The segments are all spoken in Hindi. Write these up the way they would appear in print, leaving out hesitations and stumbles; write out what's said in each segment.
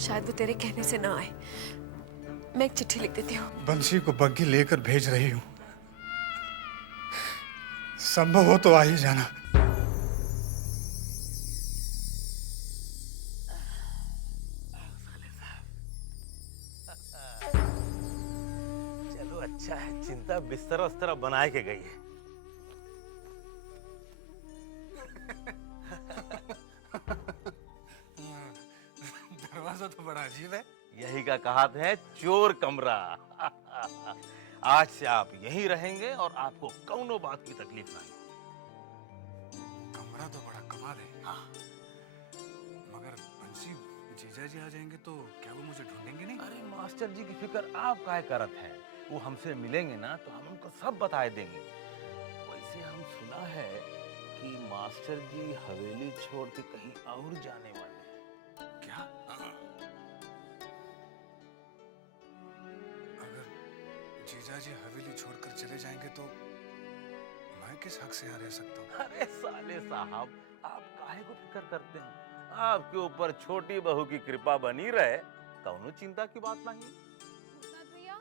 शायद वो तेरे कहने से ना आए। मैं एक चिट्ठी लिख देती हूँ। बंसी को बग्घी लेकर भेज रही हूँ, संभव हो तो आ ही जाना। चलो अच्छा है, चिंता बिस्तर उस्तर बना के गई है। दरवाजा तो बड़ा अजीब है। यही का कहावत है, चोर कमरा। आज से आप यहीं रहेंगे और आपको कौनो बात की तकलीफ नहीं। कमरा तो बड़ा कमाल है। हाँ। मगर बंसी जीजा जी आ जाएंगे तो क्या वो मुझे ढूंढेंगे नहीं? अरे मास्टर जी की फिक्र आप काहे करत हैं? वो हमसे मिलेंगे ना तो हम उनको सब बता देंगे। वैसे हम सुना है कि मास्टर जी हवेली छोड़ के कहीं और जाने वाले हैं। क्या? अगर जीजा जी हवेली छोड़कर चले जाएंगे तो मैं किस हक से यहाँ रह सकता हूँ? अरे साले साहब, आप काहे को फिक्र करते हैं? आपके ऊपर छोटी बहू की कृपा बनी रहे, कौनो चिंता की बात नहीं। भूतनाथ भैया,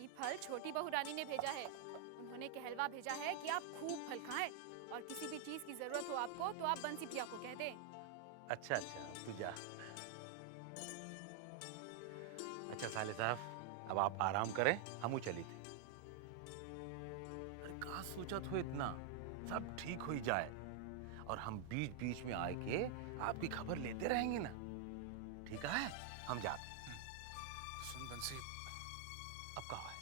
ये फल छोटी बहू रानी ने भेजा है। उन्होंने कहलवा भेजा है कि आप खूब फल खाएं और किसी भी चीज की जरूरत हो आपको तो आप बंसी पिया को कह दें। अच्छा अच्छा, तू जा। अच्छा साले साहब, अब आप आराम करें, हमू चली थी। अरे कहाँ सोचत हो इतना? सब ठीक हो ही जाए और हम बीच बीच में आए के आपकी खबर लेते रहेंगे ना। ठीक है, हम जाते। सुन बंसी, अब कहा है?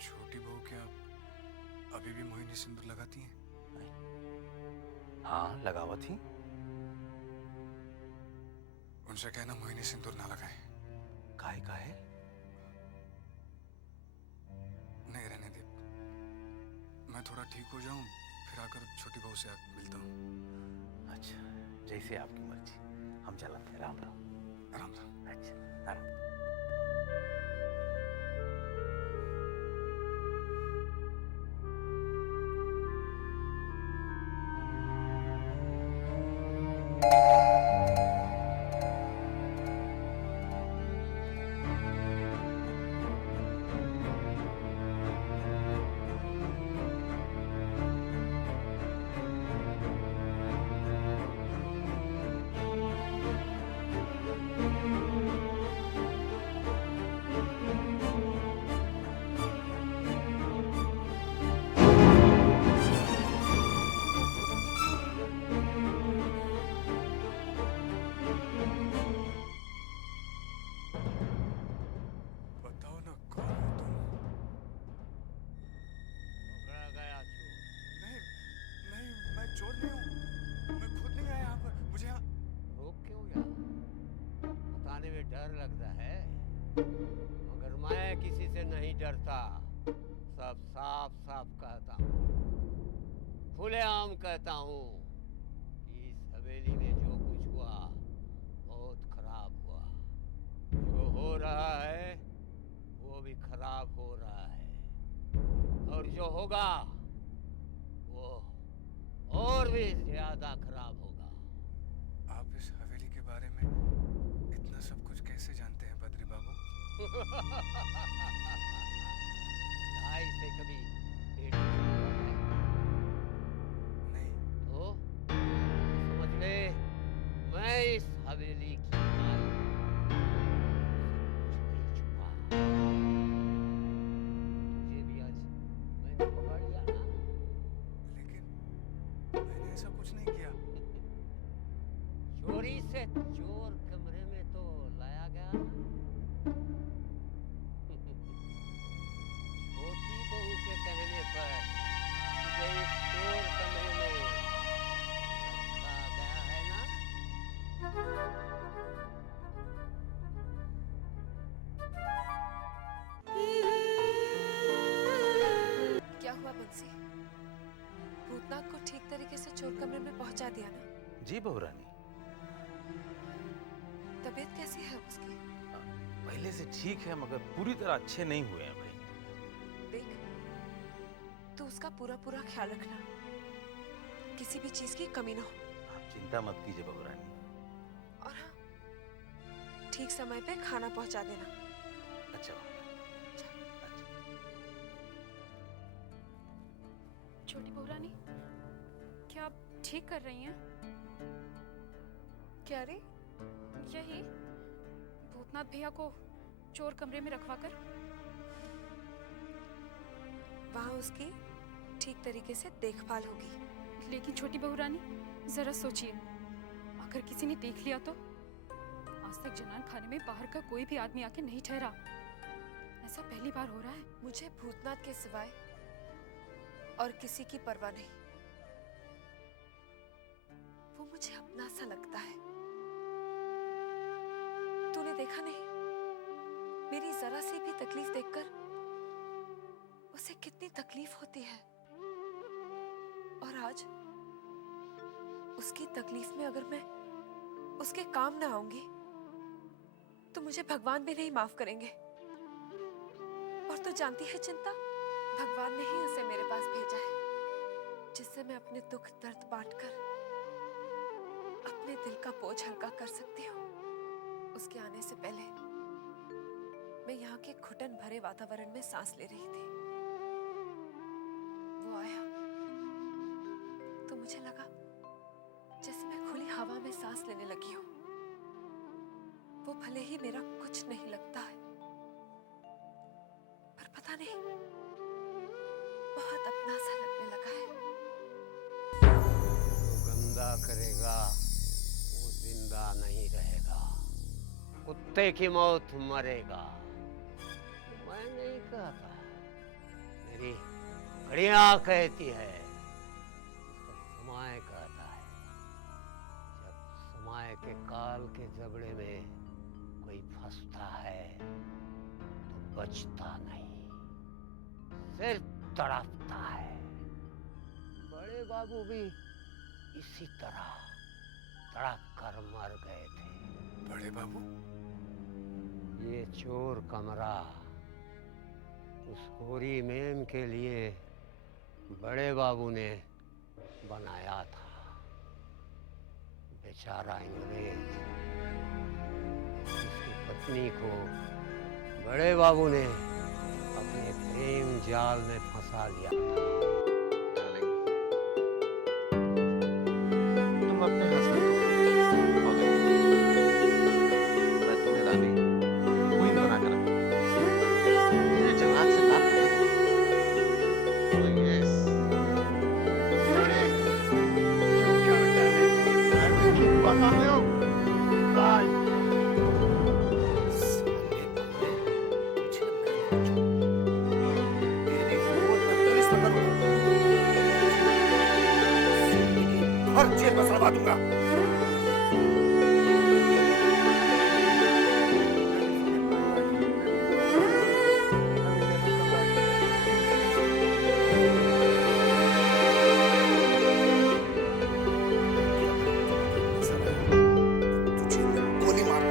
छोटी बहू क्या अभी भी मोहिनी सिंदूर लगाती हैं? हाँ, लगावा थी। उनसे कहना मोहिनी सिंदूर ना लगाए। काहे काहे? नहीं, रहने दे। मैं थोड़ा ठीक हो जाऊं फिर आकर छोटी बहू से मिलता हूँ। अच्छा, जैसे आपकी मर्जी। हम चलते हैं। राम राम। राम राम। अच्छा, राम। बताओ ना कौन हो तुम? पकड़ा गया चोर। नहीं नहीं, मैं चोर नहीं हूँ। मैं खुद नहीं आया यहाँ पर। मुझे यहाँ रोक क्यों गया? बताने में डर लगता है, मगर मैं किसी से नहीं डरता। सब साफ साफ कहता हूँ, खुलेआम कहता हूँ कि इस हवेली में जो कुछ हुआ बहुत खराब हुआ। जो हो रहा है वो भी खराब हो रहा है और जो होगा वो और भी ज्यादा खराब होगा। आप इस हवेली के बारे में इतना सब कुछ कैसे जानते हैं बद्री बाबू? ढाई से कभी पेट दुखता है नहीं। तो समझ ले, मैं इस हवेली की मालिक हूं। सब कुछ नहीं छुपा। तुझे भी आज मैंने पकड़ लिया ना। लेकिन मैंने ऐसा कुछ नहीं किया। चोरी से चोर कमरे में तो लाया गया ना। छोटी बहू के कहने पर तुझे इस चोर कमरे में रखा गया है ना। क्या हुआ बंसी? भूतनाथ को ठीक तरीके से चोर कमरे में पहुंचा दिया ना? जी बहू रानी, तबीयत कैसी है उसकी? पहले से ठीक है मगर पूरी तरह अच्छे नहीं हुए हैं भाई। देख, तू उसका पूरा पूरा ख्याल रखना, किसी भी चीज की कमी ना हो। आप चिंता मत कीजिए बहू रानी। और ठीक समय पे खाना पहुंचा देना। अच्छा बाबू। छोटी बहू रानी, क्या आप ठीक कर रही हैं? क्या रे? यही भूतनाथ भैया को चोर कमरे में रखवा कर। वहां उसकी ठीक तरीके से देखभाल होगी। लेकिन छोटी बहू रानी, जरा सोचिए, अगर किसी ने देख लिया तो? आज तक जनान खाने में बाहर का कोई भी आदमी आके नहीं ठहरा। ऐसा पहली बार हो रहा है। मुझे भूतनाथ के सिवाय और किसी की परवाह नहीं। वो मुझे अपना सा लगता है। तूने देखा नहीं, मेरी जरा सी भी तकलीफ देखकर उसे कितनी तकलीफ होती है। और आज उसकी तकलीफ में अगर मैं उसके काम ना आऊंगी तो मुझे भगवान भी नहीं माफ करेंगे। और तू जानती है चिंता, भगवान ने ही उसे मेरे पास भेजा है, जिससे मैं अपने दुख दर्द बांटकर अपने दिल का बोझ हल्का कर सकती हूँ। उसके आने से पहले मैं यहाँ के घुटन भरे वातावरण में सांस ले रही थी। वो आया तो मुझे लगा जैसे मैं खुली हवा में सांस लेने लगी हूँ। वो भले ही मेरा कुछ नहीं लगता है, पर पता नहीं बहुत अपना सा लगने लगा है। जो गंदा करेगा वो जिंदा नहीं रहेगा, कुत्ते की मौत मरेगा। मैं नहीं कहता, मेरी घड़ियां कहती है, इसका समय कहता है। जब समय के काल के जबड़े में कोई फंसता है तो बचता नहीं, सिर्फ तड़पता है। बड़े बाबू भी इसी तरह तड़प कर मर गए थे। बड़े बाबू? ये चोर कमरा उस होरी मेम के लिए बड़े बाबू ने बनाया था। बेचारा अंग्रेज, उसकी पत्नी को बड़े बाबू ने अपने प्रेम जाल में फंसा लिया। तुम अपने हस्बैंड को खो गई। मैं तुम्हें रानी क्वीन बना कर रखूं। मेरे जवाब से बात करो। Oh yes. Johnny, जो character है, मैं उसकी बता रहे हो। Bye. साले बंदे, तुझे मैं तेरी फोन में पुलिस पकड़ लूंगा। जिंदगी भर जेल में सड़वा दूंगा। तुझे मैं गोली मार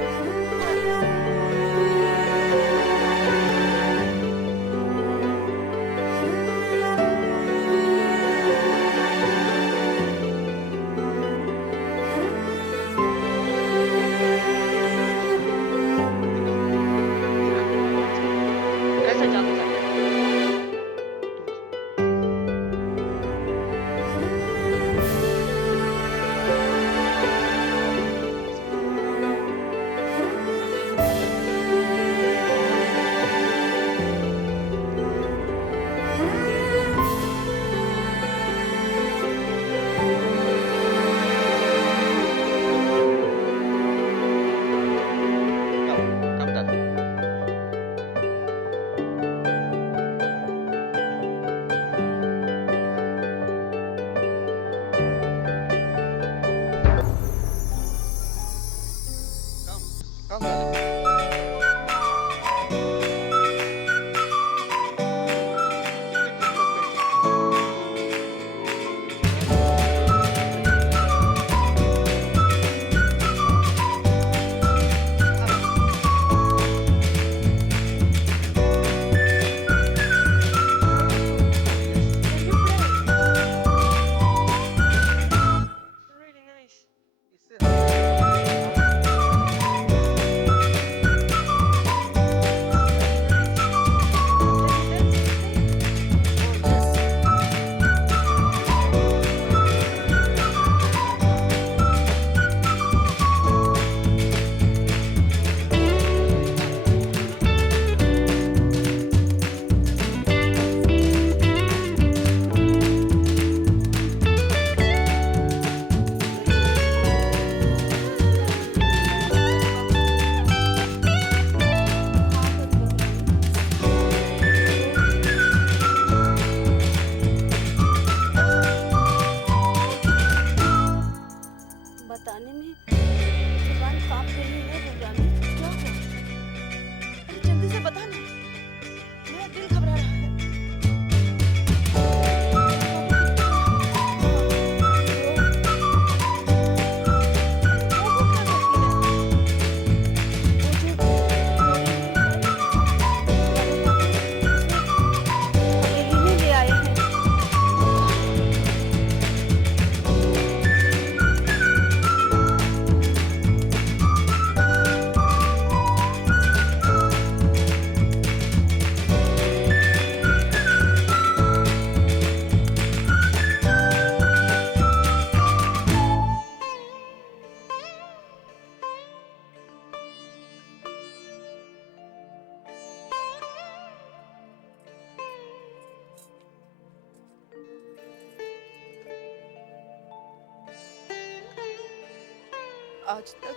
आज तक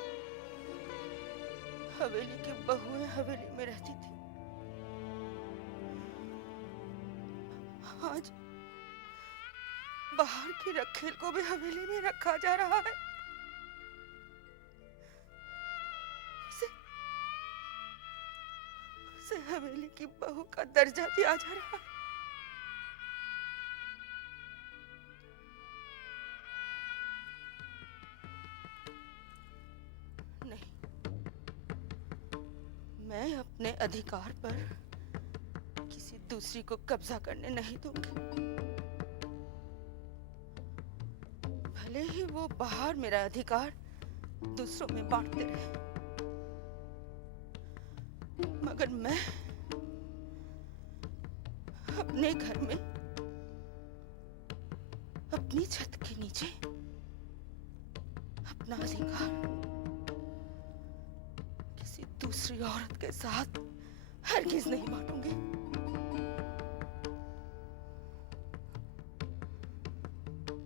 हवेली की बहुएं हवेली में रहती थी, आज बाहर की रखेल को भी हवेली में रखा जा रहा है। उसे उसे हवेली की बहू का दर्जा दिया जा रहा है। नहीं, मैं अपने अधिकार पर किसी दूसरी को कब्जा करने नहीं दूंगी। भले ही वो बाहर मेरा अधिकार दूसरों में बांटते रहे, मगर मैं अपने घर में अपनी छत के नीचे अपना अधिकार किसी दूसरी औरत के साथ हरगिज नहीं बांटूंगी।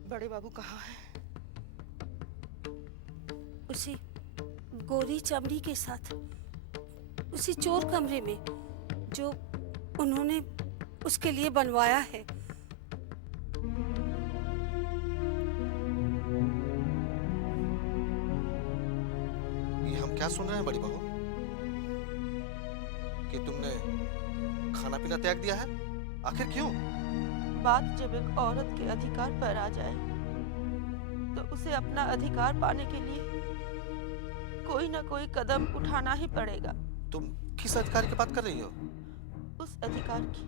बड़े बाबू कहाँ हैं? उसी गोरी चमड़ी के साथ उसी चोर कमरे में जो उन्होंने उसके लिए बनवाया है। ये हम क्या सुन रहे हैं बड़ी बहू, कि तुमने खाना पीना त्याग दिया है? आखिर क्यों? बात जब एक औरत के अधिकार पर आ जाए तो उसे अपना अधिकार पाने के लिए कोई ना कोई कदम उठाना ही पड़ेगा। तुम किस अधिकार की बात कर रही हो? उस अधिकार की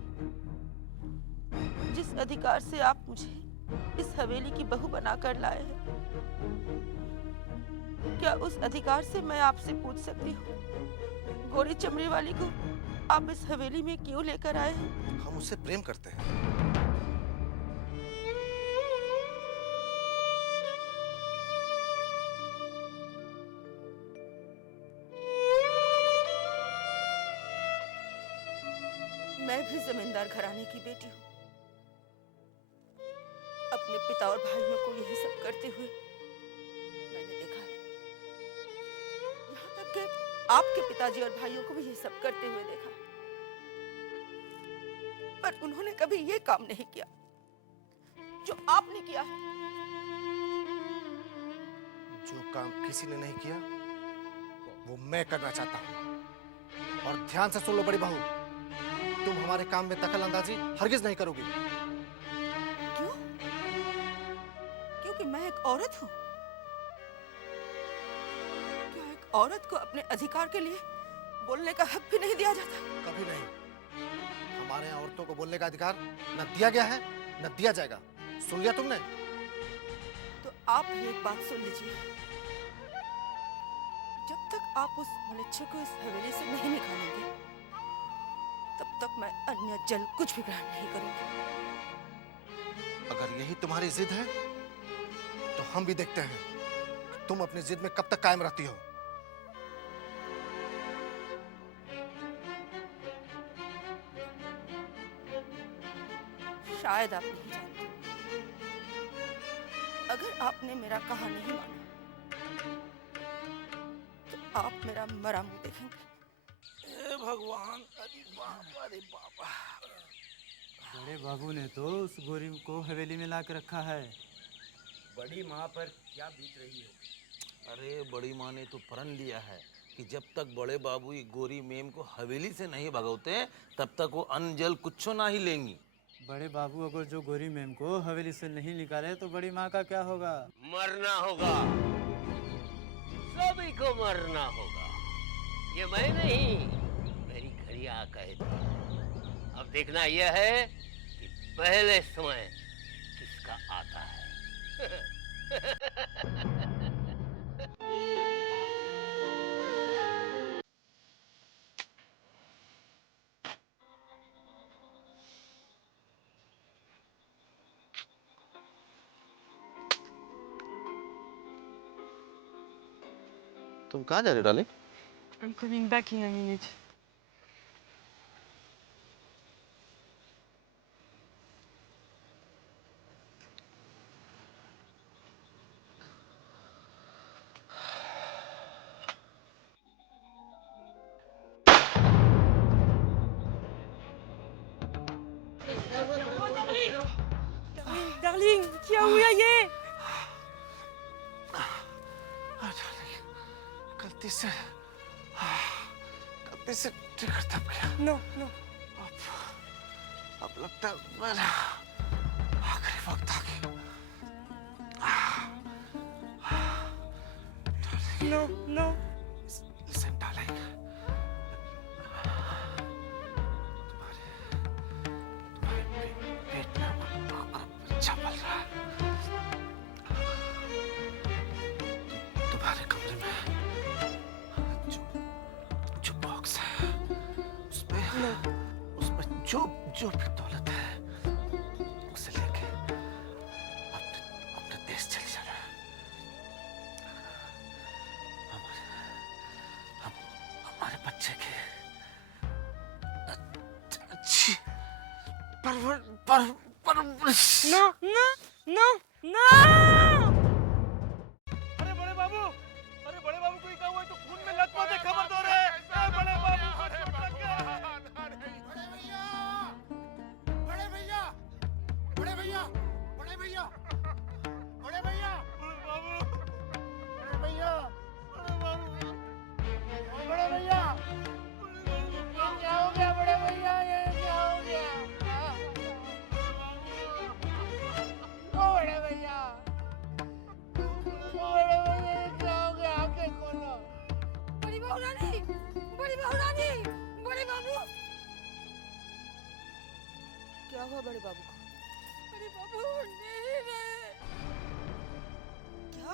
जिस अधिकार से आप मुझे इस हवेली की बहू बनाकर लाए हैं। क्या उस अधिकार से मैं आपसे पूछ सकती हूँ, गोरी चमड़ी वाली को आप इस हवेली में क्यों लेकर आए हैं? हम उससे प्रेम करते हैं। मैं भी जमींदार घराने की बेटी हूँ। अपने पिता और भाइयों को यही सब करते हुए मैंने देखा है। यहाँ तक कि आपके पिताजी और भाइयों को भी ये सब करते हुए देखा है। पर उन्होंने कभी ये काम नहीं किया जो आपने किया है। जो काम किसी ने नहीं किया वो मैं करना चाहता हूँ। और ध्यान से सुन लो बड़ी बहू, तुम हमारे काम में दखल अंदाजी हरगिज नहीं करोगी। क्यों? क्योंकि मैं एक औरत हूँ। क्या एक औरत को अपने अधिकार के लिए बोलने का हक भी नहीं दिया जाता? कभी नहीं। हमारे यहाँ औरतों को बोलने का अधिकार न दिया गया है न दिया जाएगा। सुन लिया तुमने? तो आप भी एक बात सुन लीजिए। जब तक आप उस मलेच्छे को इस हवेली से नहीं निकालेंगे, तब तक मैं अन्य जल कुछ भी ग्रहण नहीं करूंगी। अगर यही तुम्हारी जिद है तो हम भी देखते हैं कि तुम अपनी जिद में कब तक कायम रहती हो। शायद आप नहीं जानते। अगर आपने मेरा कहा नहीं माना तो आप मेरा मरा मुंह देखेंगे। भगवान, अरे बाबा, अरे बाबा। बड़े बाबू ने तो उस गोरी को हवेली में ला के रखा है। बड़ी माँ पर क्या बीत रही हो? अरे बड़ी माँ ने तो प्रण लिया है कि जब तक बड़े बाबू ये गोरी मेम को हवेली से नहीं भगाते तब तक वो अन्न जल कुछ ना ही लेंगी। बड़े बाबू अगर जो गोरी मेम को हवेली से नहीं निकाले तो बड़ी माँ का क्या होगा? मरना होगा, सभी को मरना होगा। ये मैं नहीं, मेरी घड़ियां कहती। अब देखना यह है कि पहले समय किसका आता है। तुम कहाँ जा रहे हो darling? I'm coming back in a minute. गलती से ट्रिगर दब गया। नो नो अब लगता है मेरा आखिरी वक्त आ गया। No no Listen, darling. तुम्हारे पेट में बच्चा पल रहा है। तुम्हारे कमरे में जो बॉक्स है उसमें जो भी दौलत है उसे लेके अपने देश चले जाना है। हमारे बच्चे के अच्छी परवरिश। नो नो नो नो अरे बड़े बाबू कोई क्या हुआ है? तो खून में लथपथ है, खबर दो रे। बड़े बाबू चोट लग गया। बड़े भैया बड़े भैया बड़े भैया बड़े भैया बाबू बड़े भैया बड़े बाबू बड़े भैया क्या हो गया बड़े भैया? ये क्या हो गया? ओ बड़े भैया क्या हो गया? आंखें खोलो। बड़ी बहू रानी, बड़ी बहू रानी, बड़े बाबू। क्या हुआ बड़े बाबू को? बड़े बाबू नहीं रहे। क्या?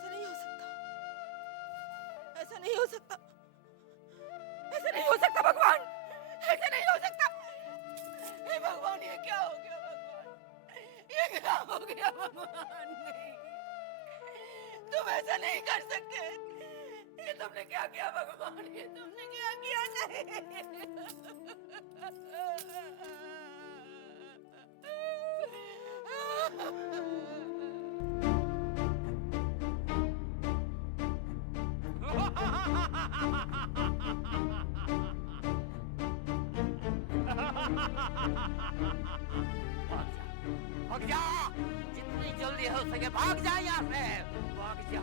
ऐसा नहीं हो सकता, ऐसा नहीं हो सकता, ऐसा नहीं हो सकता भगवान, ऐसा नहीं हो सकता। हे भगवान, ये क्या हो गया भगवान? ये क्या हो गया भगवान? नहीं, तुम ऐसा नहीं कर सकते। ये तुमने क्या किया भगवान? ये तुमने क्या किया? भाग जा, जितनी जल्दी हो सके भाग जा यहाँ से, भाग जा।